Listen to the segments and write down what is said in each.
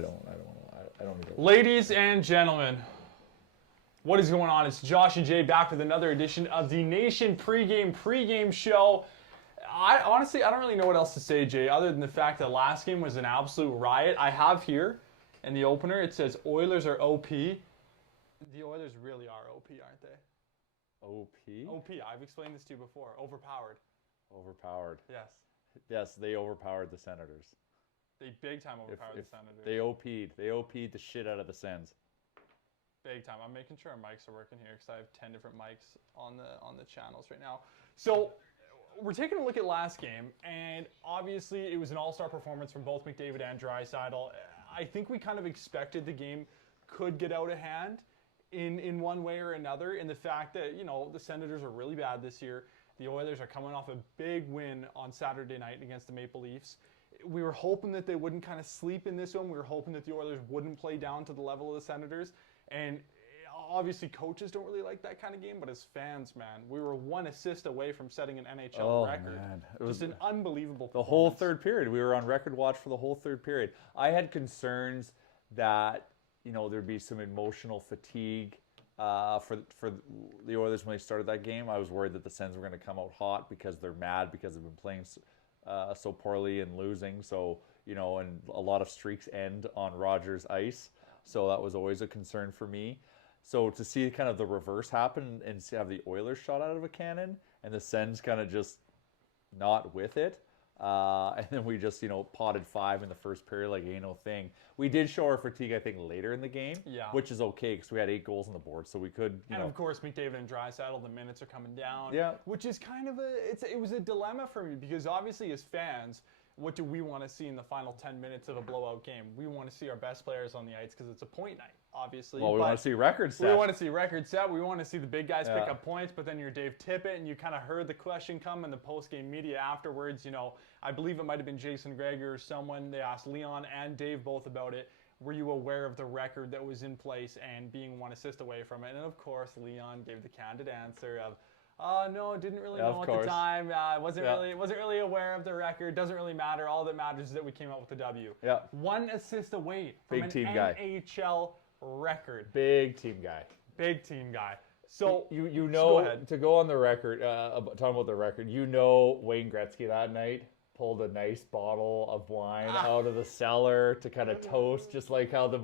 don't need to. Ladies and gentlemen, what is going on? It's Josh and Jay back with another edition of the Nation pregame show. Honestly, I don't really know what else to say, Jay, other than the fact that last game was an absolute riot. I have here in the opener, it says Oilers are OP. The Oilers really are OP, aren't they? OP? OP. I've explained this to you before. Overpowered. Overpowered. Yes. Yes, they overpowered the Senators. They big time overpowered the Senators. They OP'd. They OP'd the shit out of the Sens. Big time. I'm making sure our mics are working here because I have 10 different mics on the channels right now. So we're taking a look at last game, and obviously it was an all-star performance from both McDavid and Draisaitl. I think we kind of expected the game could get out of hand in one way or another, in the fact that, you know, the Senators are really bad this year. The Oilers are coming off a big win on Saturday night against the Maple Leafs. We were hoping that they wouldn't kind of sleep in this one. We were hoping that the Oilers wouldn't play down to the level of the Senators. And obviously coaches don't really like that kind of game, but as fans, man, we were one assist away from setting an NHL record. Man. It was just an unbelievable performance. The whole third period. We were on record watch for the whole third period. I had concerns that, you know, thered be some emotional fatigue for the Oilers when they started that game. I was worried that the Sens were going to come out hot because they're mad because they've been playing so poorly and losing. So, you know, and a lot of streaks end on Rogers ice. So that was always a concern for me. So to see kind of the reverse happen and have the Oilers shot out of a cannon and the Sens kind of just not with it. And then we just, you know, potted 5 in the first period like ain't no thing. We did show our fatigue, I think, later in the game, which is okay because we had 8 goals on the board, so we could, you know. Of course, McDavid and Draisaitl, the minutes are coming down. Yeah. Which is kind of it was a dilemma for me because obviously as fans, what do we want to see in the final 10 minutes of a blowout game? We want to see our best players on the ice because it's a point night, obviously. Well, we want to see records set. We want to see records set. We want to see the big guys pick up points, but then you're Dave Tippett, and you kind of heard the question come in the post-game media afterwards. You know, I believe it might have been Jason Greger or someone. They asked Leon and Dave both about it. Were you aware of the record that was in place and being 1 assist away from it? And of course, Leon gave the candid answer of, no, didn't really know at the time. Wasn't really aware of the record. Doesn't really matter. All that matters is that we came out with the W. Yeah. 1 assist away from Big team NHL record. Big team guy. Big team guy. So you know, to go on the record, talking about the record, you know, Wayne Gretzky that night pulled a nice bottle of wine out of the cellar to kind of toast, just like how the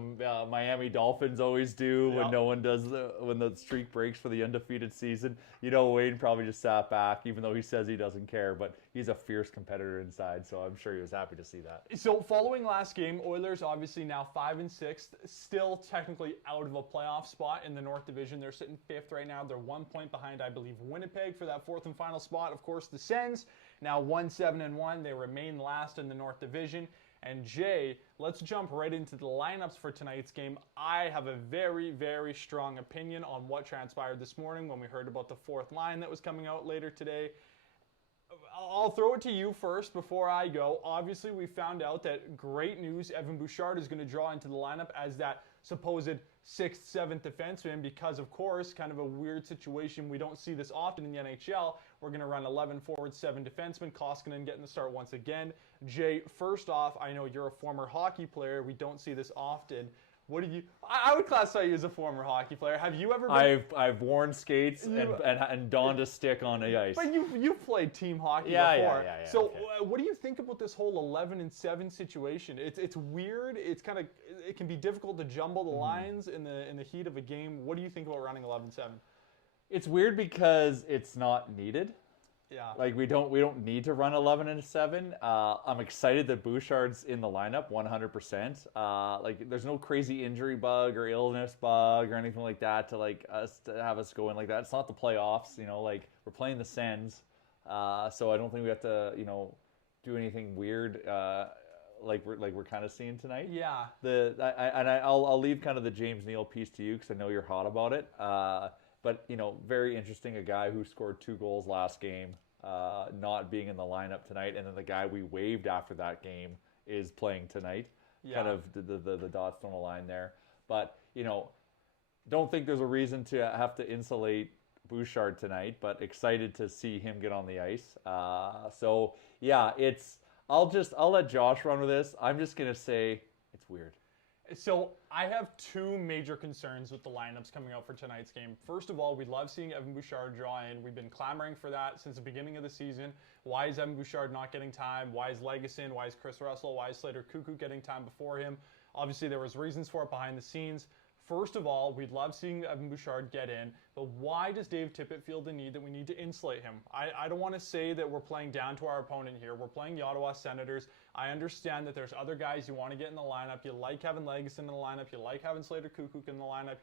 Miami Dolphins always do when no one does when the streak breaks for the undefeated season. You know, Wayne probably just sat back, even though he says he doesn't care, but he's a fierce competitor inside, so I'm sure he was happy to see that. So following last game, Oilers obviously now 5-6, still technically out of a playoff spot in the North Division. They're sitting 5th right now. They're 1 point behind, I believe, Winnipeg for that 4th and final spot. Of course, the Sens now 1-7-1. They remain last in the North Division. And Jay, let's jump right into the lineups for tonight's game. I have a very, very strong opinion on what transpired this morning when we heard about the 4th line that was coming out later today. I'll throw it to you first before I go. Obviously, we found out that great news, Evan Bouchard is going to draw into the lineup as that supposed 6th, 7th defenseman because, of course, kind of a weird situation. We don't see this often in the NHL. We're going to run 11 forwards, 7 defensemen. Koskinen getting the start once again. Jay, first off, I know you're a former hockey player. We don't see this often. What do you? I would classify you as a former hockey player. Have you ever been? I've worn skates and donned a stick on the ice. But you've played team hockey before. Yeah. So okay. What do you think about this whole 11-7 situation? It's weird. It's kind of it can be difficult to jumble the lines in the heat of a game. What do you think about running 11-7? It's weird because it's not needed. Yeah. Like we don't need to run 11-7. I'm excited that Bouchard's in the lineup 100%. Like there's no crazy injury bug or illness bug or anything like that to have us go in like that. It's not the playoffs, you know, like we're playing the Sens. So I don't think we have to, you know, do anything weird like we're kind of seeing tonight. Yeah. I'll leave kind of the James Neal piece to you because I know you're hot about it. But, you know, very interesting, a guy who scored 2 goals last game, not being in the lineup tonight. And then the guy we waived after that game is playing tonight. Yeah. Kind of the dots don't align there. But, you know, don't think there's a reason to have to insulate Bouchard tonight, but excited to see him get on the ice. So, yeah, I'll let Josh run with this. I'm just going to say it's weird. So I have two major concerns with the lineups coming out for tonight's game. First of all, we love seeing Evan Bouchard draw in. We've been clamoring for that since the beginning of the season. Why is Evan Bouchard not getting time? Why is Legason? Why is Chris Russell? Why is Slater Cuckoo getting time before him? Obviously, there was reasons for it behind the scenes. First of all, we'd love seeing Evan Bouchard get in, but why does Dave Tippett feel the need that we need to insulate him? I don't want to say that we're playing down to our opponent here. We're playing the Ottawa Senators. I understand that there's other guys you want to get in the lineup. You like having Legason in the lineup. You like having Slater Cuckoo in the lineup.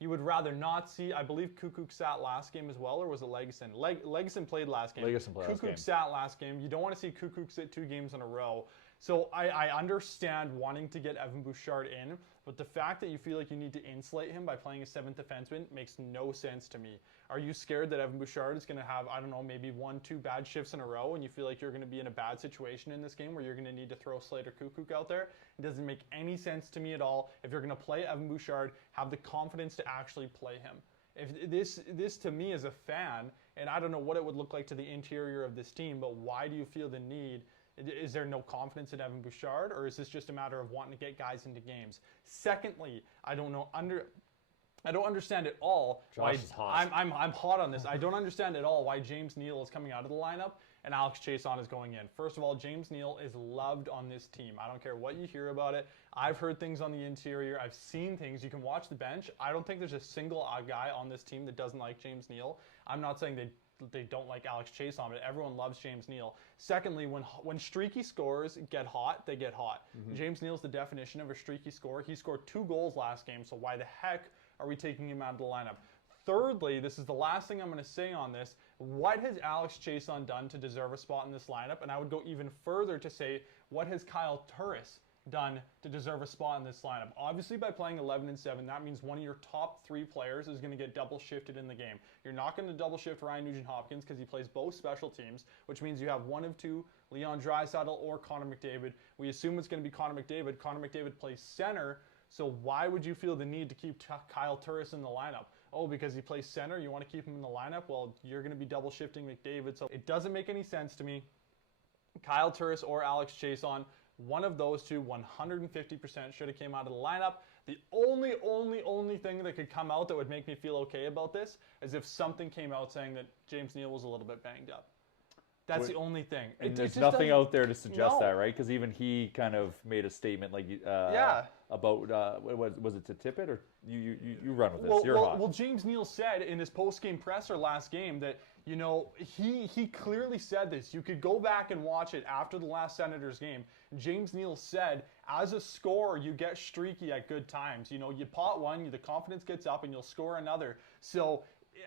You would rather not see, I believe Kukoc sat last game as well, or was it Legason? Legason played last game. Legason played last game. Kukoc sat last game. You don't want to see Kukoc sit 2 games in a row. So I understand wanting to get Evan Bouchard in, but the fact that you feel like you need to insulate him by playing a 7th defenseman makes no sense to me. Are you scared that Evan Bouchard is going to have, I don't know, maybe 1-2 bad shifts in a row, and you feel like you're going to be in a bad situation in this game where you're going to need to throw Slater Cuckoo out there? It doesn't make any sense to me at all. If you're going to play Evan Bouchard, have the confidence to actually play him. If this to me as a fan, and I don't know what it would look like to the interior of this team, but why do you feel the need? Is there no confidence in Evan Bouchard, or is this just a matter of wanting to get guys into games? Secondly, I don't understand at all why Josh is hot. I'm hot on this. I don't understand at all why James Neal is coming out of the lineup and Alex Chason is going in. First of all, James Neal is loved on this team. I don't care what you hear about it. I've heard things on the interior. I've seen things. You can watch the bench. I don't think there's a single guy on this team that doesn't like James Neal. I'm not saying they don't like Alex Chason, but everyone loves James Neal. Secondly, when streaky scores get hot, they get hot. Mm-hmm. James Neal's the definition of a streaky scorer. He scored 2 goals last game, so why the heck are we taking him out of the lineup? Thirdly, this is the last thing I'm going to say on this. What has Alex Chason done to deserve a spot in this lineup? And I would go even further to say, what has Kyle Turris done to deserve a spot in this lineup? Obviously, by playing 11 and 7, that means one of your top 3 players is going to get double shifted in the game. You're not going to double shift Ryan Nugent-Hopkins because he plays both special teams, which means you have one of 2, Leon Draisaitl or Connor McDavid. We assume it's going to be Connor McDavid. Connor McDavid plays center, so why would you feel the need to keep Kyle Turris in the lineup? Oh, because he plays center, you want to keep him in the lineup? Well, you're going to be double shifting McDavid, so it doesn't make any sense to me. Kyle Turris or Alex Chason, one of those two 150% should have came out of the lineup. The only thing that could come out that would make me feel okay about this is if something came out saying that James Neal was a little bit banged up. That's the only thing. And there's nothing out there to suggest that, right? Because even he kind of made a statement like about was it to Tippett or you run with this? You're hot. Well, James Neal said in his post-game presser last game that he clearly said this. You could go back and watch it after the last Senators game. James Neal said, as a scorer, you get streaky at good times. You pot one, the confidence gets up, and you'll score another. So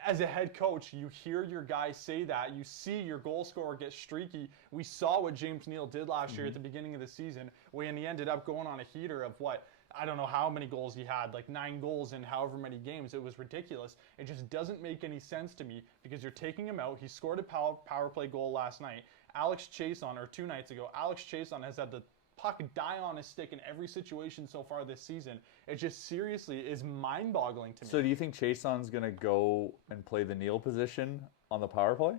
as a head coach, you hear your guy say that. You see your goal scorer get streaky. We saw what James Neal did last year at the beginning of the season when he ended up going on a heater of what? I don't know how many goals he had, like 9 goals in however many games. It was ridiculous. It just doesn't make any sense to me because you're taking him out. He scored a power play goal last night. Alex Chason, or 2 nights ago, Alex Chason has had the puck die on his stick in every situation so far this season. It just seriously is mind-boggling to me. So do you think Chason's going to go and play the Neal position on the power play?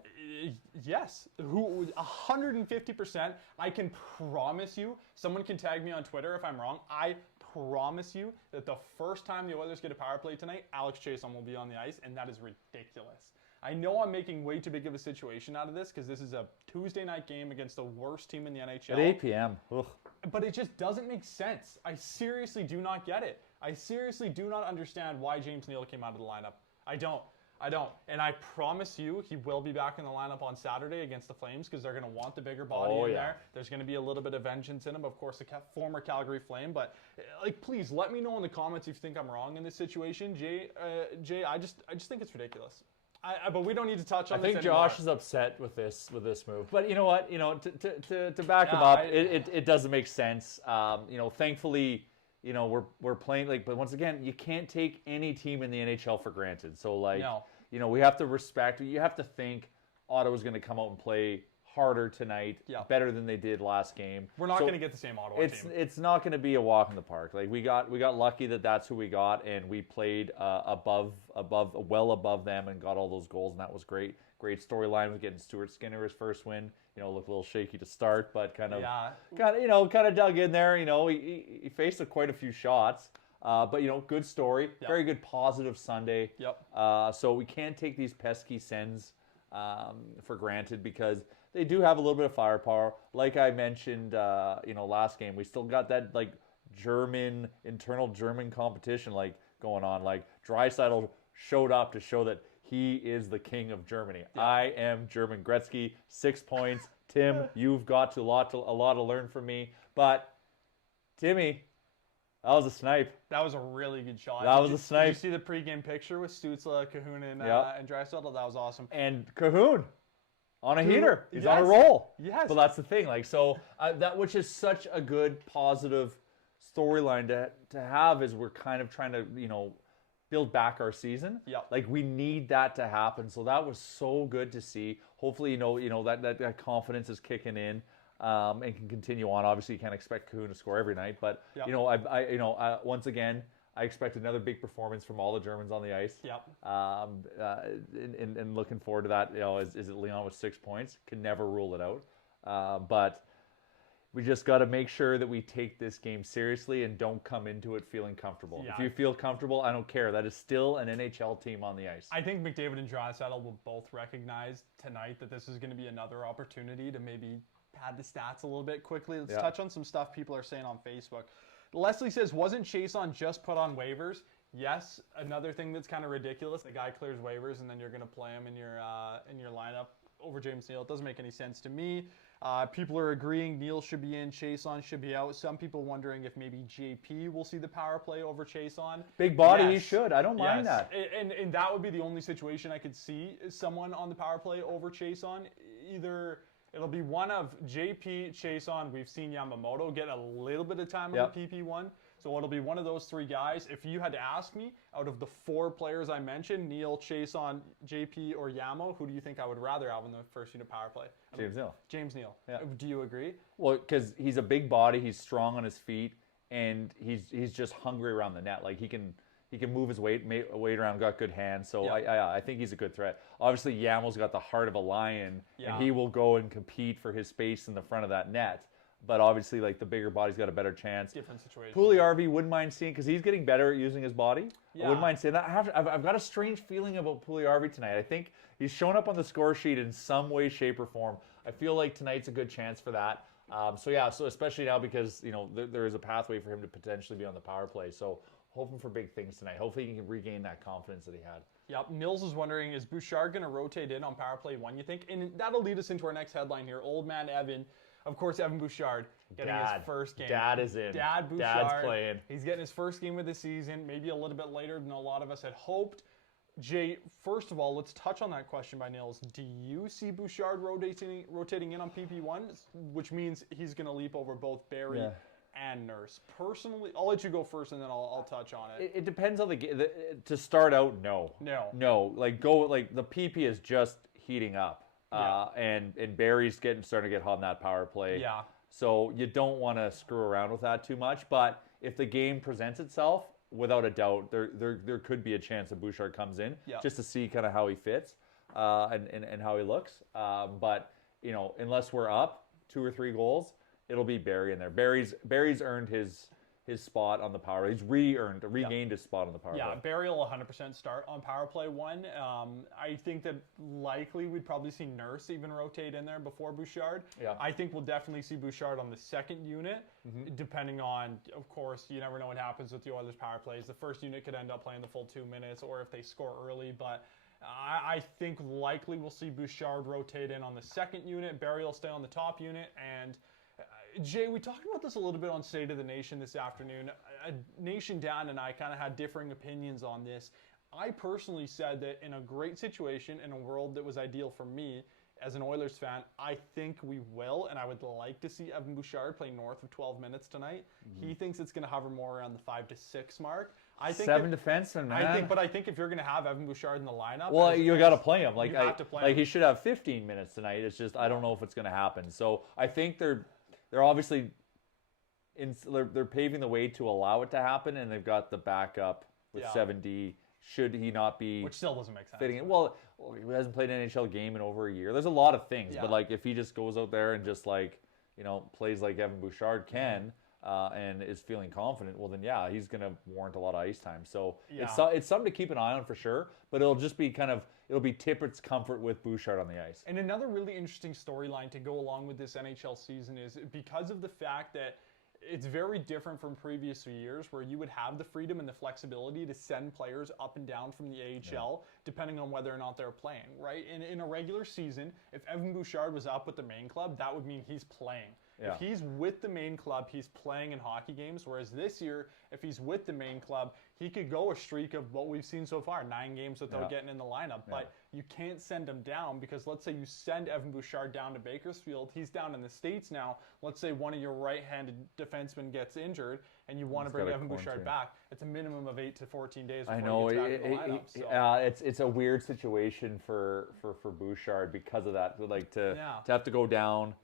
Yes. 150%. I can promise you, someone can tag me on Twitter if I'm wrong, I promise you that the first time the Oilers get a power play tonight, Alex Chason will be on the ice, and that is ridiculous. I know I'm making way too big of a situation out of this because this is a Tuesday night game against the worst team in the NHL. At 8 p.m. Ugh. But it just doesn't make sense. I seriously do not get it. I seriously do not understand why James Neal came out of the lineup. I don't. And I promise you he will be back in the lineup on Saturday against the Flames because they're going to want the bigger body in there. There's going to be a little bit of vengeance in him. Of course, the former Calgary Flame. But, please let me know in the comments if you think I'm wrong in this situation. Jay, I just think it's ridiculous. But we don't need to touch on this anymore. I think Josh is upset with this move. But you know what? To back him up, it doesn't make sense. Thankfully, we're playing but once again, you can't take any team in the NHL for granted. So we have to respect. You have to think Ottawa's going to come out and play harder tonight, Yeah. better than they did last game. We're not So going to get the same Ottawa team. it's not going to be a walk in the park. Like we got lucky that that's who we got, and we played well above them and got all those goals, and that was great. Great storyline with getting Stuart Skinner his first win. You know, looked a little shaky to start, but kind of dug in there. You know, he faced quite a few shots. But, you know, good story. Yep. Very good positive Sunday. Yep. So we can't take these pesky Sens for granted because they do have a little bit of firepower. Like I mentioned, last game, we still got that, like, internal German competition, like, going on. Like, Draisaitl showed up to show that he is the king of Germany. Yeah. I am German Gretzky. 6 points. Tim, you've got a lot to learn from me. But, Timmy... that was a snipe. That was a really good shot. That was a snipe. Did you see the pregame picture with Stützle, Cahoon, and Draisaitl? That was awesome. And Cahoon on a heater. He's yes. on a roll. Yes. But that's the thing. Like, so that, which is such a good positive storyline to have, is we're kind of trying to, you know, build back our season. Yep. Like, we need that to happen. So that was so good to see. Hopefully, you know that confidence is kicking in. And can continue on. Obviously, you can't expect Cahoon to score every night, but Yep. you know, once again, I expect another big performance from all the Germans on the ice. Yep. And looking forward to that. You know, is it Leon with 6 points? Can never rule it out. But we just got to make sure that we take this game seriously and don't come into it feeling comfortable. Yeah. If you feel comfortable, I don't care. That is still an NHL team on the ice. I think McDavid and Draisaitl will both recognize tonight that this is going to be another opportunity to maybe pad the stats a little bit quickly. Let's touch on some stuff people are saying on Facebook. Leslie says, wasn't Chason just put on waivers? Yes, another thing that's kind of ridiculous. The guy clears waivers and then you're going to play him in your lineup over James Neal. It doesn't make any sense to me. People are agreeing Neal should be in, Chason should be out. Some people wondering if maybe JP will see the power play over Chason. Big body, he should. I don't mind that. And that would be the only situation I could see someone on the power play over Chason. Either it'll be one of JP, Chason. We've seen Yamamoto get a little bit of time on the PP1. So it'll be one of those three guys. If you had to ask me, out of the four players I mentioned, Neal, Chason, JP, or Yamo, who do you think I would rather have in the first unit power play? James Neal. James Neal. Yeah. Do you agree? Well, because he's a big body, he's strong on his feet, and he's just hungry around the net. Like he can move his weight around, got good hands. So I think he's a good threat. Obviously, Yamo's got the heart of a lion, and he will go and compete for his space in the front of that net. But obviously, like the bigger body's got a better chance. Different situation. Pugliarvi wouldn't mind seeing, because he's getting better at using his body. Yeah. I wouldn't mind seeing that. I've got a strange feeling about Pugliarvi tonight. I think he's shown up on the score sheet in some way, shape, or form. I feel like tonight's a good chance for that. So especially now, because there is a pathway for him to potentially be on the power play. So hoping for big things tonight. Hopefully he can regain that confidence that he had. Yep. Nils is wondering, is Bouchard going to rotate in on power play 1, you think? And that'll lead us into our next headline here. Old man Evan. Of course, Evan Bouchard getting his first game. Dad is in. Dad Bouchard. Dad's playing. He's getting his first game of the season, maybe a little bit later than a lot of us had hoped. Jay, first of all, let's touch on that question by Nils. Do you see Bouchard rotating in on PP1, which means he's going to leap over both Barry and Nurse? Personally, I'll let you go first, and then I'll touch on it. It depends on the game. To start out, no. Like the PP is just heating up. And Barry's starting to get hot in that power play. Yeah. So you don't want to screw around with that too much. But if the game presents itself, without a doubt, there could be a chance that Bouchard comes in just to see kind of how he fits and how he looks. But unless we're up 2 or 3 goals, it'll be Barry in there. Barry's earned his spot on the power. He's regained his spot on the power play. Yeah, Barry will 100% start on power play 1. I think that likely we'd probably see Nurse even rotate in there before Bouchard. Yeah. I think we'll definitely see Bouchard on the second unit, depending on, of course, you never know what happens with the Oilers power plays. The first unit could end up playing the full 2 minutes, or if they score early, but I think likely we'll see Bouchard rotate in on the second unit. Barry will stay on the top unit, and Jay, we talked about this a little bit on State of the Nation this afternoon. Nation Dan and I kind of had differing opinions on this. I personally said that in a great situation, in a world that was ideal for me as an Oilers fan, I think we will, and I would like to see Evan Bouchard play north of 12 minutes tonight. He thinks it's going to hover more around the 5 to 6 mark. I think 7 defensemen, man. I think if you're going to have Evan Bouchard in the lineup, well, you got to play him. Like, you have to play like him. he should have 15 minutes tonight. It's just I don't know if it's going to happen. So I think they're obviously they're paving the way to allow it to happen, and they've got the backup with 7D. Should he not be, which still doesn't make sense. Fitting it. Well, he hasn't played an NHL game in over a year. There's a lot of things, but like if he just goes out there and just like plays like Evan Bouchard can. And is feeling confident, well then he's going to warrant a lot of ice time. So it's something to keep an eye on for sure, but it'll just be it'll be Tippett's comfort with Bouchard on the ice. And another really interesting storyline to go along with this NHL season is because of the fact that it's very different from previous years where you would have the freedom and the flexibility to send players up and down from the AHL depending on whether or not they're playing, right? In a regular season, if Evan Bouchard was up with the main club, that would mean he's playing. If he's with the main club, he's playing in hockey games. Whereas this year, if he's with the main club, he could go a streak of what we've seen so far, 9 games without getting in the lineup. But you can't send him down because let's say you send Evan Bouchard down to Bakersfield. He's down in the States now. Let's say one of your right-handed defensemen gets injured and you want to bring Evan Bouchard back. It's a minimum of 8 to 14 days before I know. he gets back in the lineup. It's a weird situation for Bouchard because of that. Like to have to go down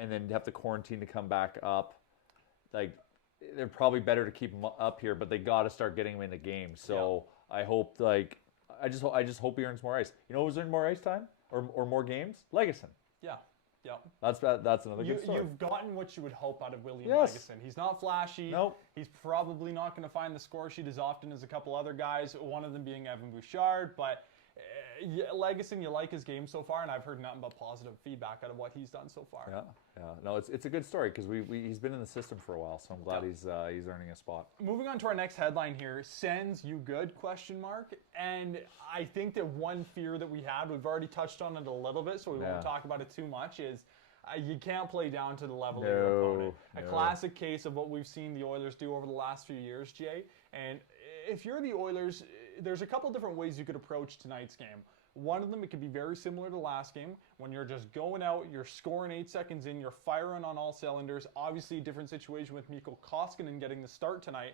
and then have to quarantine to come back up. Like, they're probably better to keep him up here, but they got to start getting him in the game. So I hope, I just hope he earns more ice. You know who's earned more ice time or more games? Legason. Yeah. That's another good story. You've gotten what you would hope out of William Legason. He's not flashy. Nope. He's probably not going to find the score sheet as often as a couple other guys, one of them being Evan Bouchard, but Legason, you like his game so far, and I've heard nothing but positive feedback out of what he's done so far. No, it's a good story because he's been in the system for a while, so I'm glad he's earning a spot. Moving on to our next headline here, Sens, you good? ? And I think that one fear that we had, we've already touched on it a little bit, so we won't talk about it too much, is you can't play down to the level of your opponent. A classic case of what we've seen the Oilers do over the last few years, Jay. And if you're the Oilers, there's a couple different ways you could approach tonight's game. One of them, it could be very similar to last game when you're just going out, you're scoring 8 seconds in, you're firing on all cylinders. Obviously, a different situation with Mikko Koskinen getting the start tonight.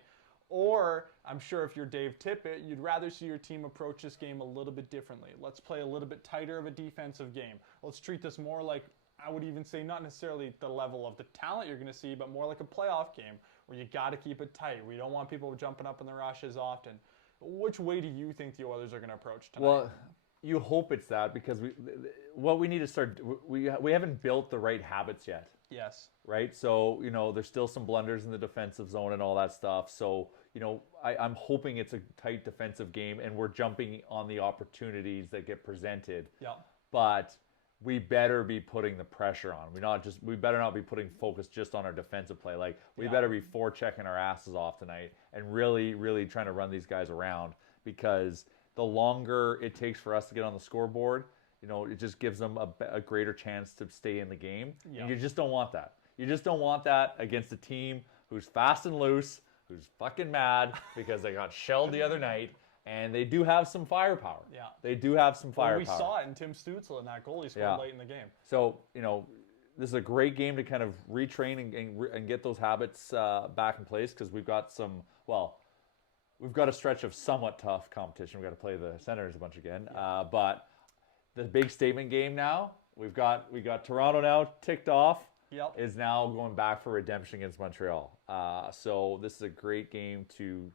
Or, I'm sure if you're Dave Tippett, you'd rather see your team approach this game a little bit differently. Let's play a little bit tighter of a defensive game. Let's treat this more like, I would even say, not necessarily the level of the talent you're going to see, but more like a playoff game where you got to keep it tight. We don't want people jumping up in the rush as often. Which way do you think the Oilers are going to approach tonight? Well, you hope it's that because we need to start. We haven't built the right habits yet. Yes. Right. So there's still some blunders in the defensive zone and all that stuff. So I'm hoping it's a tight defensive game and we're jumping on the opportunities that get presented. Yeah. But we better be putting the pressure on. We better not be putting focus just on our defensive play. Like we better be forechecking our asses off tonight and really, really trying to run these guys around because the longer it takes for us to get on the scoreboard, it just gives them a greater chance to stay in the game. Yeah. And you just don't want that. You just don't want that against a team who's fast and loose, who's fucking mad because they got shelled the other night. And they do have some firepower. Yeah. They do have some firepower. We saw it in Tim Stützle in that goal he scored late in the game. So, this is a great game to kind of retrain and get those habits back in place because we've got we've got a stretch of somewhat tough competition. We've got to play the Senators a bunch again. Yeah. But the big statement game now, we got Toronto now ticked off. Yep. Is now going back for redemption against Montreal. So this is a great game to,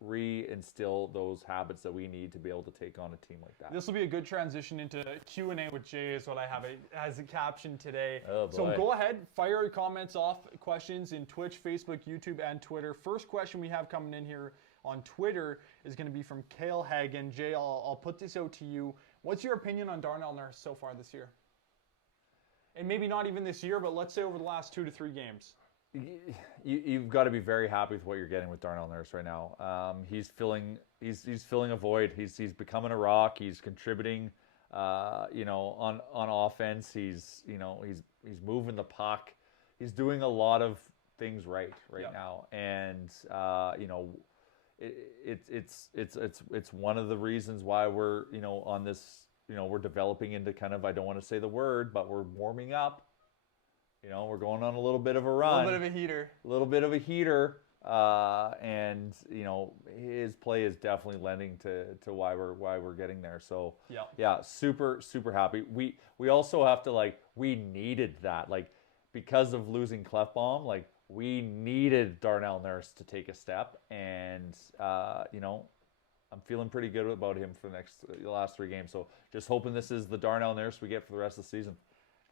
reinstill those habits that we need to be able to take on a team like that. This will be a good transition into Q&A with Jay is what I have as a caption today. Oh boy. So go ahead, fire your comments off, questions in Twitch, Facebook, YouTube, and Twitter. First question we have coming in here on Twitter is going to be from Cale Hagen. Jay, I'll put this out to you. What's your opinion on Darnell Nurse so far this year? And maybe not even this year, but let's say over the last 2 to 3 games. You've got to be very happy with what you're getting with Darnell Nurse right now. He's filling a void. He's becoming a rock. He's contributing, on offense. He's moving the puck. He's doing a lot of things right now, and it's one of the reasons why we're on this. We're developing into kind of, I don't want to say the word, but we're warming up. We're going on a little bit of a run. A little bit of a heater. A little bit of a heater and his play is definitely lending to why we're getting there. So yeah, super happy. We also have to we needed that because of losing Clefbaum, we needed Darnell Nurse to take a step, and I'm feeling pretty good about him for the last 3 games. So just hoping this is the Darnell Nurse we get for the rest of the season.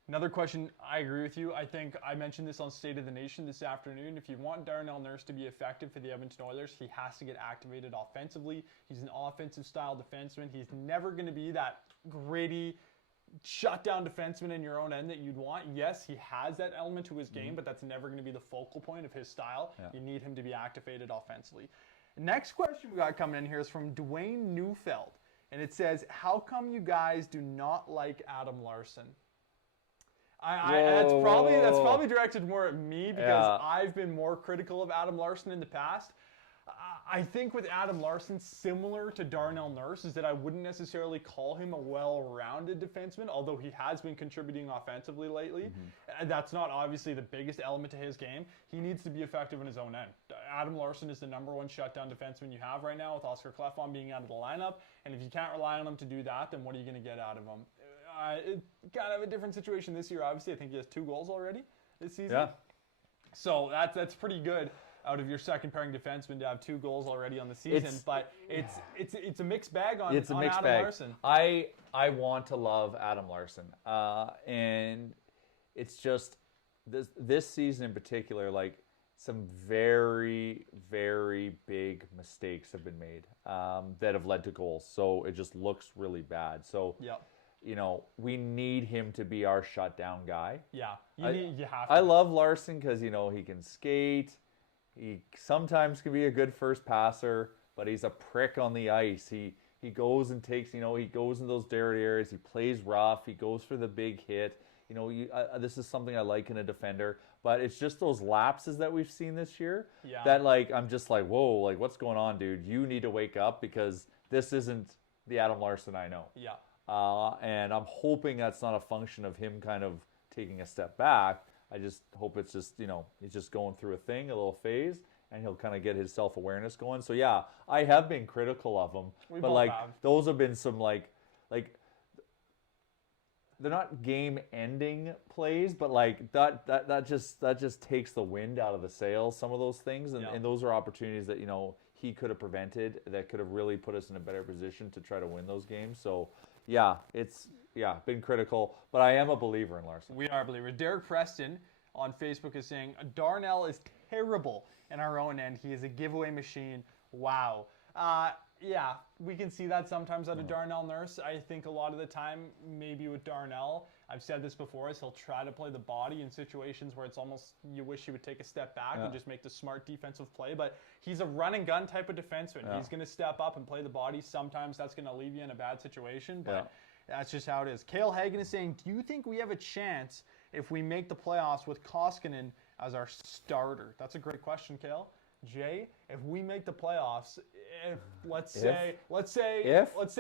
Another question, I agree with you. I think I mentioned this on State of the Nation this afternoon. If you want Darnell Nurse to be effective for the Edmonton Oilers, he has to get activated offensively. He's an offensive-style defenseman. He's never going to be that gritty, shutdown defenseman in your own end that you'd want. Yes, he has that element to his game, but that's never going to be the focal point of his style. Yeah. You need him to be activated offensively. Next question we got coming in here is from Dwayne Neufeld, and it says, how come you guys do not like Adam Larson? That's probably directed more at me because I've been more critical of Adam Larson in the past. I think with Adam Larson, similar to Darnell Nurse, is that I wouldn't necessarily call him a well-rounded defenseman, although he has been contributing offensively lately. Mm-hmm. That's not obviously the biggest element to his game. He needs to be effective in his own end. Adam Larson is the #1 shutdown defenseman you have right now with Oscar Clefbaum being out of the lineup, and if you can't rely on him to do that, then what are you going to get out of him? Kind of a different situation this year, obviously. I think he has 2 goals already this season. Yeah. So that's pretty good out of your second pairing defenseman to have 2 goals already on the season. But it's a mixed bag on Adam Larson. I want to love Adam Larson. And it's just this season in particular, some very, very big mistakes have been made that have led to goals. So it just looks really bad. So we need him to be our shutdown guy. Yeah, you have to. I love Larson because, he can skate. He sometimes can be a good first passer, but he's a prick on the ice. He goes and takes, he goes in those dirty areas. He plays rough. He goes for the big hit. This is something I like in a defender. But it's just those lapses that we've seen this year that, I'm just whoa, what's going on, dude? You need to wake up because this isn't the Adam Larson I know. Yeah. And I'm hoping that's not a function of him kind of taking a step back. I just hope it's just, he's just going through a little phase, and he'll kind of get his self-awareness going. So, yeah, I have been critical of him. But, those have been some, they're not game-ending plays, but, that just takes the wind out of the sails, some of those things. And those are opportunities that, he could have prevented that could have really put us in a better position to try to win those games. So, yeah, it's been critical, but I am a believer in Larson. We are believers. Derek Preston on Facebook is saying, Darnell is terrible in our own end. He is a giveaway machine. Wow. Yeah, we can see that sometimes out of Darnell Nurse. I think a lot of the time, maybe with Darnell, I've said this before, is he'll try to play the body in situations where it's almost you wish he would take a step back and just make the smart defensive play. But he's a run and gun type of defenseman. Yeah. He's going to step up and play the body. Sometimes that's going to leave you in a bad situation, but that's just how it is. Cale Hagen is saying, do you think we have a chance if we make the playoffs with Koskinen as our starter? That's a great question, Cale. Jay, if we make the playoffs, let's say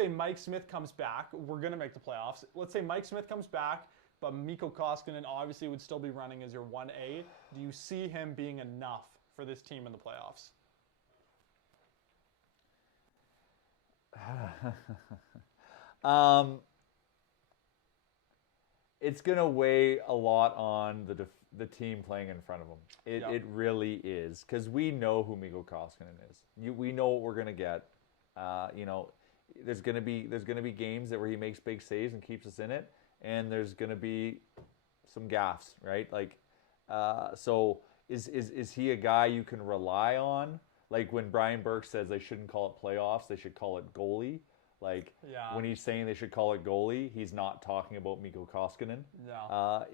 Mike Smith comes back, we're going to make the playoffs. Let's say Mike Smith comes back, but Mikko Koskinen obviously would still be running as your 1A. Do you see him being enough for this team in the playoffs? It's going to weigh a lot on the team playing in front of them. It really is, because we know who Mikko Koskinen is. We know what we're going to get. There's going to be games where he makes big saves and keeps us in it, and there's going to be some gaffes, right? So is he a guy you can rely on? Like when Brian Burke says they shouldn't call it playoffs, they should call it goalie. When he's saying they should call it goalie, he's not talking about Mikko Koskinen.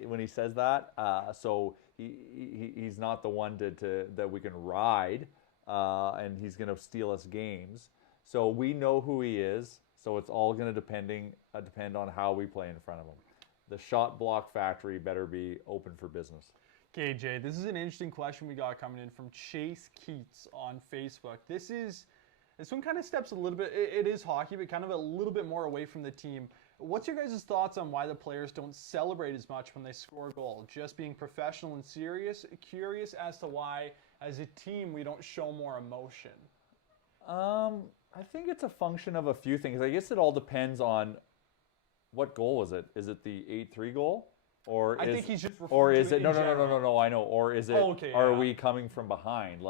When he says that, so he's not the one that we can ride, and he's going to steal us games. So we know who he is. So it's all going to depend on how we play in front of him. The shot block factory better be open for business. Okay, Jay, this is an interesting question we got coming in from Chase Keats on Facebook. This one kind of steps a little bit, it is hockey, but kind of a little bit more away from the team. What's your guys' thoughts on why the players don't celebrate as much when they score a goal? Just being professional and serious? Curious as to why, as a team, we don't show more emotion. I think it's a function of a few things. I guess it all depends on what goal was it. Is it the 8-3 goal? I think he's just referring or to is it it in no general. I know, or is it Okay, are yeah. we coming from behind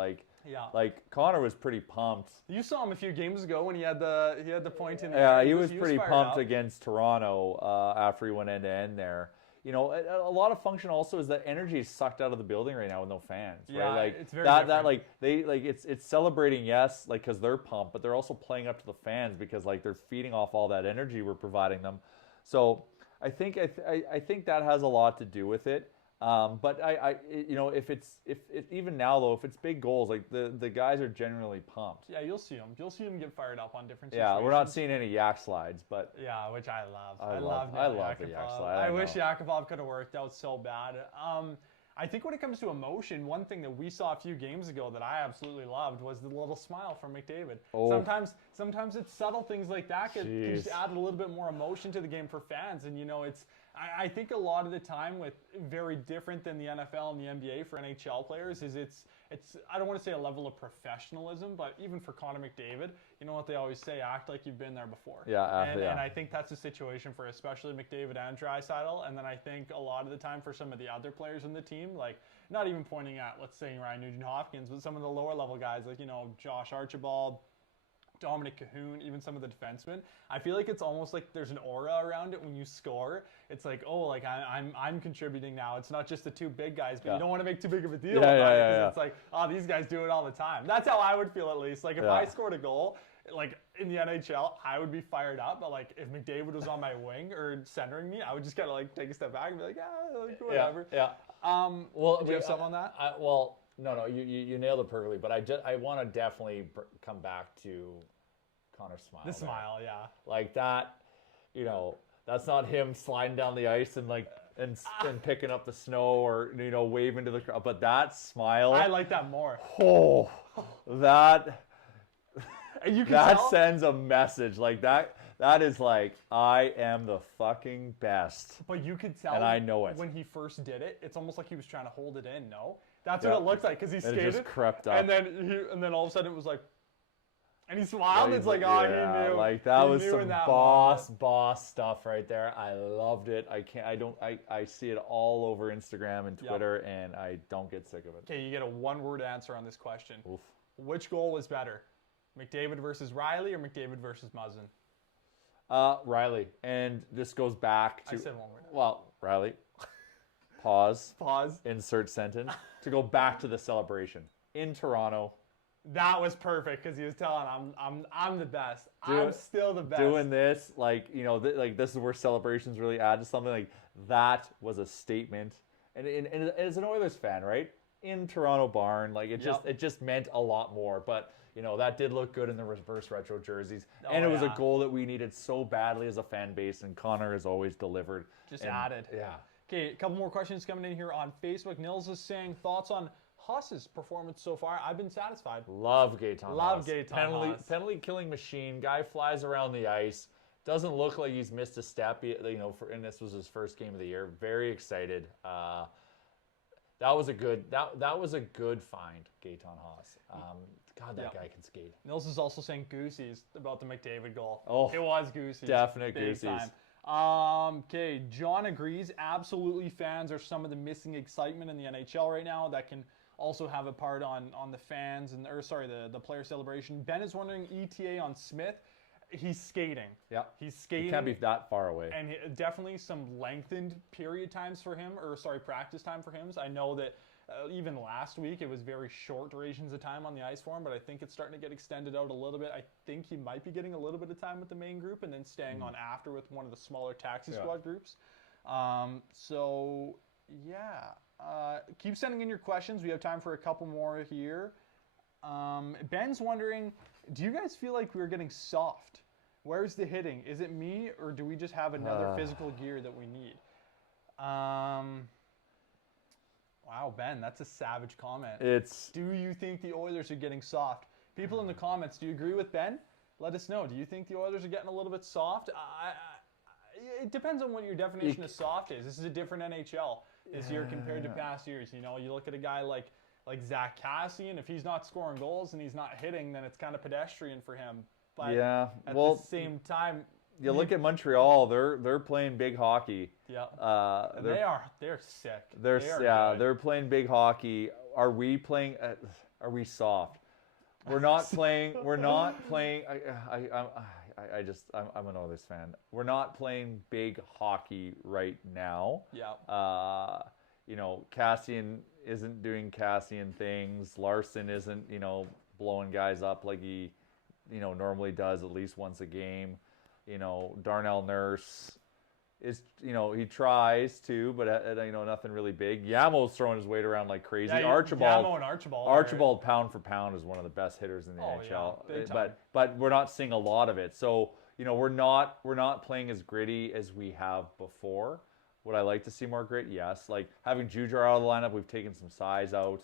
Yeah. like Connor was pretty pumped. You saw him a few games ago when he had the point in the Yeah, air. he was pretty fired pumped up. against Toronto after he went end to end there. You know, a lot of function also is that energy is sucked out of the building right now with no fans. Right? Yeah, Like it's very that different. like they like it's celebrating, yes, like because they're pumped, but they're also playing up to the fans because like they're feeding off all that energy we're providing them. So I think I think that has a lot to do with it. But you know, if even now though, if it's big goals, like the guys are generally pumped. Yeah, you'll see him. You'll see him get fired up on different Yeah, situations. we're not seeing any yak slides, but Yeah, which I love. I love the yak Yakupov. slide. I wish Yakupov could have worked out so bad. I think when it comes to emotion, one thing that we saw a few games ago that I absolutely loved was the little smile from McDavid. Oh. Sometimes it's subtle things like that can just Jeez. add a little bit more emotion to the game for fans. And, you know, I think a lot of the time with very different than the NFL and the NBA for NHL players is it's I don't want to say a level of professionalism, but even for Connor McDavid, you know what they always say, act like you've been there before. Yeah, and, yeah. and I think that's the situation for especially McDavid and Draisaitl. And then I think a lot of the time for some of the other players in the team, like not even pointing at, let's say, Ryan Nugent-Hopkins, but some of the lower level guys like, you know, Josh Archibald, Dominic Cahoon, even some of the defensemen. I feel like it's almost like there's an aura around it when you score. It's like, oh, like I'm contributing now. It's not just the two big guys, but you don't want to make too big of a deal about it because it's like, oh, these guys do it all the time. That's how I would feel at least. Like if I scored a goal, like in the NHL, I would be fired up. But like if McDavid was on my wing or centering me, I would just kind of like take a step back and be like, like, whatever. Yeah. Well, do you have something on that? Well, no, you nailed it perfectly. But I want to definitely come back to Connor's smile. The smile, yeah. Like that, you know, that's not him sliding down the ice and like and picking up the snow or, you know, waving to the crowd. But that smile, I like that more. Oh, that You can that tell. sends a message like that. That is like, I am the fucking best. But you could tell, And I know it. when he first did it. It's almost like he was trying to hold it in. No, that's what it looked like because he And skated, it just crept up. and then all of a sudden it was like, and he smiled. It's like, oh, he knew. Like that He was knew some in that boss stuff right there. I loved it. I see it all over Instagram and Twitter, and I don't get sick of it. Okay, you get a one-word answer on this question. Oof. Which goal was better, McDavid versus Riley or McDavid versus Muzzin? Riley, and this goes back to I said one word. Well, Riley. Pause. Pause. Insert sentence to go back to the celebration in Toronto. That was perfect because he was telling, I'm the best. I'm still the best. Doing this, like, you know, like this is where celebrations really add to something. Like that was a statement, and as an Oilers fan, right, in Toronto barn, like it just meant a lot more. But you know, that did look good in the reverse retro jerseys, and it was a goal that we needed so badly as a fan base, and Connor has always delivered. Just added. Yeah. Okay, a couple more questions coming in here on Facebook. Nils is saying thoughts on Haas's performance so far. I've been satisfied. Love Gaetan. Love Gaetan Haas. Penalty killing machine. Guy flies around the ice. Doesn't look like he's missed a step. You know, and this was his first game of the year. Very excited. That was a good find, Gaetan Haas. God, that guy can skate. Nils is also saying Goosey's about the McDavid goal. Oh, it was Goosey's. definite Big Goosey's. time. Okay, John agrees. Absolutely, fans are some of the missing excitement in the NHL right now that can also have a part on the fans and the player celebration. Ben is wondering ETA on Smith. He's skating. Yeah, he's skating. He can't be that far away. And definitely some lengthened period times for him, practice time for him. So I know that even last week it was very short durations of time on the ice for him, but I think it's starting to get extended out a little bit. I think he might be getting a little bit of time with the main group and then staying on after with one of the smaller taxi squad groups. Keep sending in your questions. We have time for a couple more here. Ben's wondering, do you guys feel like we're getting soft? Where's the hitting? Is it me, or do we just have another physical gear that we need? Wow, Ben, that's a savage comment. Do you think the Oilers are getting soft? People in the comments, do you agree with Ben? Let us know. Do you think the Oilers are getting a little bit soft? it depends on what your definition of soft is. This is a different NHL this year compared to past years. You know, you look at a guy like Zach Cassian. If he's not scoring goals and he's not hitting, then it's kind of pedestrian for him. But at the same time, you look at Montreal. They're playing big hockey. Yeah, and they're sick. They're playing big hockey. Are we playing? Are we soft? We're not playing. We're not playing. I'm an Oilers fan. We're not playing big hockey right now. Yeah. You know, Cassian isn't doing Cassian things. Larson isn't, you know, blowing guys up like he, you know, normally does at least once a game. You know, Darnell Nurse is, you know, he tries to, but you know, nothing really big. Yamo's throwing his weight around like crazy. Yeah, Yamo and Archibald. Archibald, pound for pound, is one of the best hitters in the NHL. Yeah, but we're not seeing a lot of it. So, you know, we're not playing as gritty as we have before. Would I like to see more grit? Yes. Like having Jujar out of the lineup, we've taken some size out.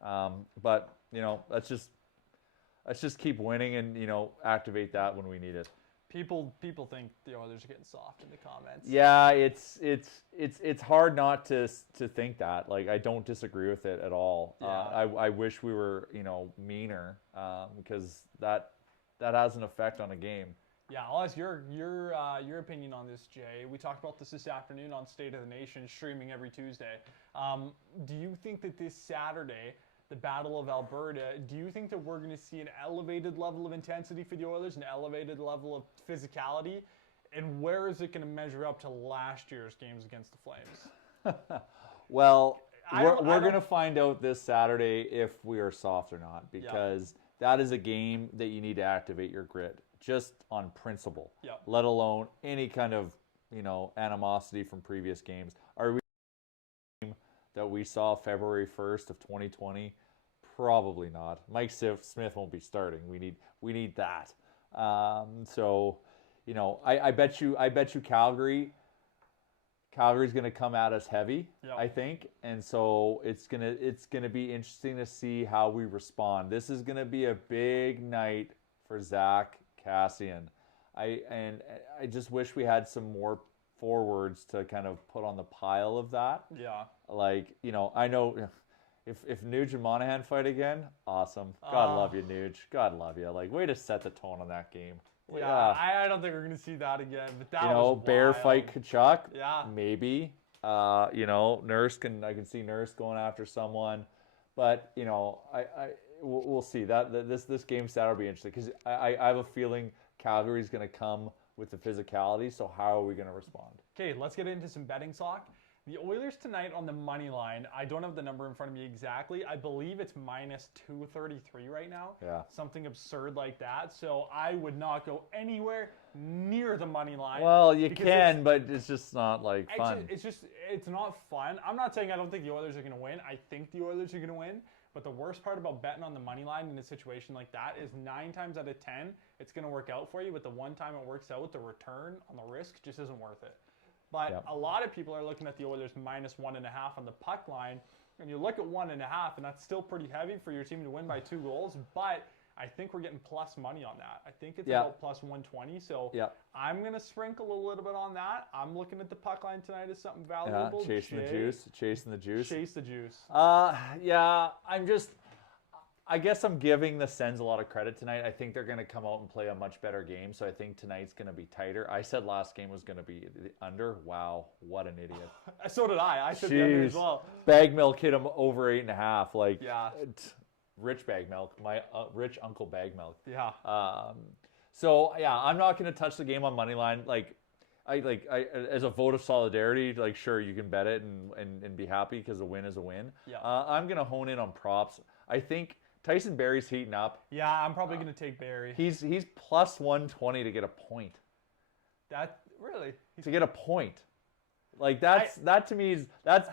But you know, let's just keep winning and, you know, activate that when we need it. People think the Oilers are getting soft in the comments. Yeah, it's hard not to think that. Like, I don't disagree with it at all. Yeah. I wish we were, you know, meaner, because that has an effect on a game. Yeah, I'll ask your opinion on this, Jay. We talked about this afternoon on State of the Nation, streaming every Tuesday. Do you think that this Saturday, the Battle of Alberta, do you think that we're going to see an elevated level of intensity for the Oilers, an elevated level of physicality? And where is it going to measure up to last year's games against the Flames? Well, we're going to find out this Saturday if we are soft or not, because that is a game that you need to activate your grit, just on principle, let alone any kind of, you know, animosity from previous games. Are we that we saw February 1st of 2020? Probably not. Mike Smith won't be starting. We need that. So, you know, I bet you Calgary's going to come at us heavy, I think. And so it's going to be interesting to see how we respond. This is going to be a big night for Zach Cassian. I just wish we had some more forwards to kind of put on the pile of that. Yeah. Like, you know, I know if Nuge and Monahan fight again, awesome. God love you, Nuge. God love you. Like, way to set the tone on that game. Yeah, I don't think we're going to see that again. But that was wild. Bear fight Kachuk. Yeah. Maybe. You know, I can see Nurse going after someone. But, you know, we'll see. This game Saturday will be interesting, because I have a feeling Calgary's going to come with the physicality. So how are we going to respond? Okay, let's get into some betting talk. The Oilers tonight on the money line, I don't have the number in front of me exactly. I believe it's minus 233 right now. Yeah. Something absurd like that. So I would not go anywhere near the money line. Well, you can, but it's just not like fun. It's not fun. I'm not saying I don't think the Oilers are going to win. I think the Oilers are going to win. But the worst part about betting on the money line in a situation like that is 9 times out of 10, it's going to work out for you. But the one time it works out, the return on the risk just isn't worth it. But a lot of people are looking at the Oilers minus 1.5 on the puck line. And you look at 1.5, and that's still pretty heavy for your team to win by 2 goals. But I think we're getting plus money on that. I think it's about plus 120. So I'm going to sprinkle a little bit on that. I'm looking at the puck line tonight as something valuable. Chasing the juice. Chase the juice. I guess I'm giving the Sens a lot of credit tonight. I think they're going to come out and play a much better game. So I think tonight's going to be tighter. I said last game was going to be the under. Wow, what an idiot. So did I. I said the under as well. Bag milk hit him over 8.5. Like, rich bag milk. My rich uncle bag milk. Yeah. So I'm not going to touch the game on money line. Like, I as a vote of solidarity, like, sure, you can bet it and be happy because a win is a win. Yeah. I'm going to hone in on props. I think Tyson Barrie's heating up. Yeah, I'm probably going to take Barrie. He's plus 120 to get a point. That really? To get a point. Like, that to me is that's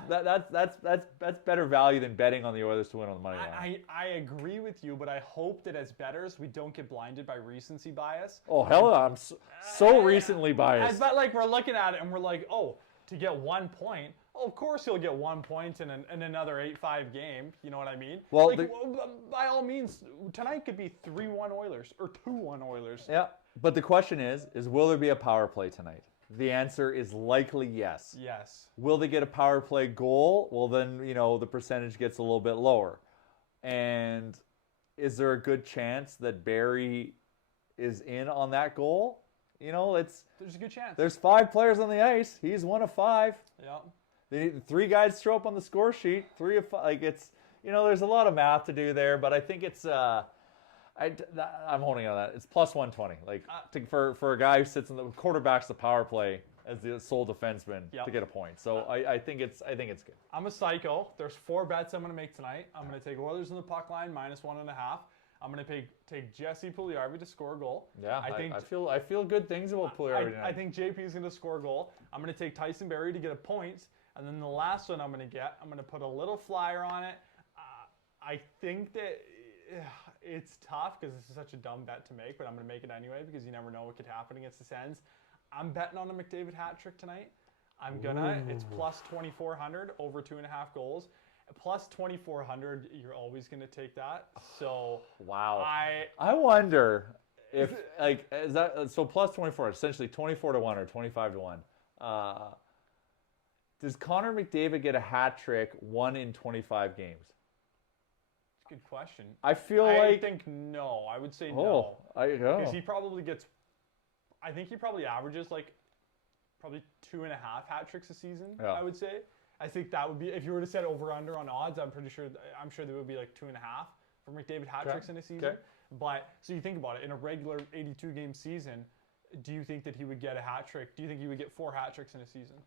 better value than betting on the Oilers to win on the money line. I agree with you, but I hope that as bettors we don't get blinded by recency bias. Oh, hell, I'm so recently biased. But like, we're looking at it and we're like, oh, to get 1 point. Oh, of course he'll get 1 point in another 8-5 game. You know what I mean? Well, by all means, tonight could be 3-1 Oilers or 2-1 Oilers. Yeah, but the question is will there be a power play tonight? The answer is likely yes. Yes. Will they get a power play goal? Well, then, the percentage gets a little bit lower. And is there a good chance that Barry is in on that goal? There's a good chance. There's 5 players on the ice. He's one of 5. Yep. The 3 guys show up on the score sheet. 3 of 5. Like it's, there's a lot of math to do there, but I think it's I'm holding on that. It's plus 120. Like for a guy who sits in the quarterback's the power play as the sole defenseman to get a point. So I think it's good. I'm a psycho. There's 4 bets I'm going to make tonight. I'm going to take Oilers in the puck line minus 1.5. I'm going to take Jesse Puljujarvi to score a goal. Yeah, I feel good things about Puljujarvi tonight. I think JP is going to score a goal. I'm going to take Tyson Barrie to get a point. And then the last one I'm going to put a little flyer on it. I think that it's tough because this is such a dumb bet to make, but I'm going to make it anyway because you never know what could happen against the Sens. I'm betting on a McDavid hat trick tonight. It's plus 2,400 over 2.5 goals. Plus 2,400, you're always going to take that. So wow. I wonder if is that so plus 24, essentially 24 to 1 or 25 to 1. Does Connor McDavid get a hat trick 1 in 25 games? Good question. I think no. I would say no. Because he probably gets. I think he probably averages probably 2.5 hat tricks a season. Yeah. I would say. I think that would be if you were to set over under on odds. I'm sure there would be 2.5 for McDavid hat tricks in a season. Okay. But so you think about it in a regular 82 game season. Do you think that he would get a hat trick? Do you think he would get 4 hat tricks in a season?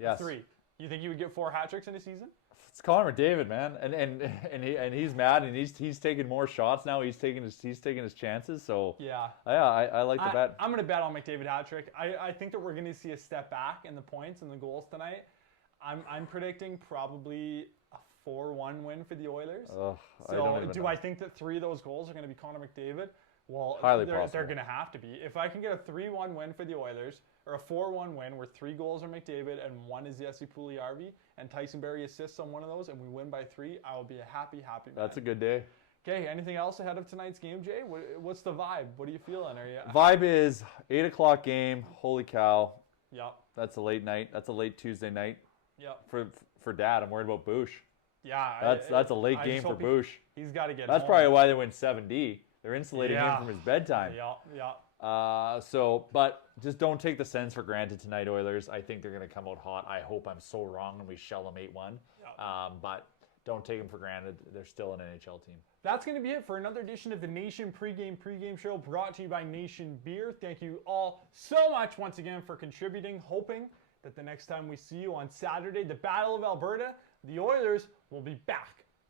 Yes. 3. You think he would get 4 hat tricks in a season? It's Connor McDavid, man, and he's mad, and he's taking more shots now. He's taking his chances. So yeah, I like the bet. I'm gonna bet on McDavid hat trick. I think that we're gonna see a step back in the points and the goals tonight. I'm predicting probably a 4-1 win for the Oilers. Do I think that 3 of those goals are gonna be Connor McDavid? Well, they're going to have to be. If I can get a 3-1 win for the Oilers, or a 4-1 win where 3 goals are McDavid and 1 is Jesse Puljujarvi, and Tyson Barrie assists on one of those, and we win by 3, I will be a happy man. That's a good day. Okay, anything else ahead of tonight's game, Jay? What's the vibe? What are you feeling? Vibe is 8 o'clock game. Holy cow. Yep. That's a late night. That's a late Tuesday night. Yep. For Dad, I'm worried about Boosh. Yeah. That's a late game for Boosh. He's got to get That's home. Probably why they win 7D. They're insulating him from his bedtime. Yeah. But just don't take the Sens for granted tonight, Oilers. I think they're going to come out hot. I hope I'm so wrong and we shell them 8-1. But don't take them for granted. They're still an NHL team. That's going to be it for another edition of the Nation pregame show brought to you by Nation Beer. Thank you all so much once again for contributing, hoping that the next time we see you on Saturday, the Battle of Alberta, the Oilers will be back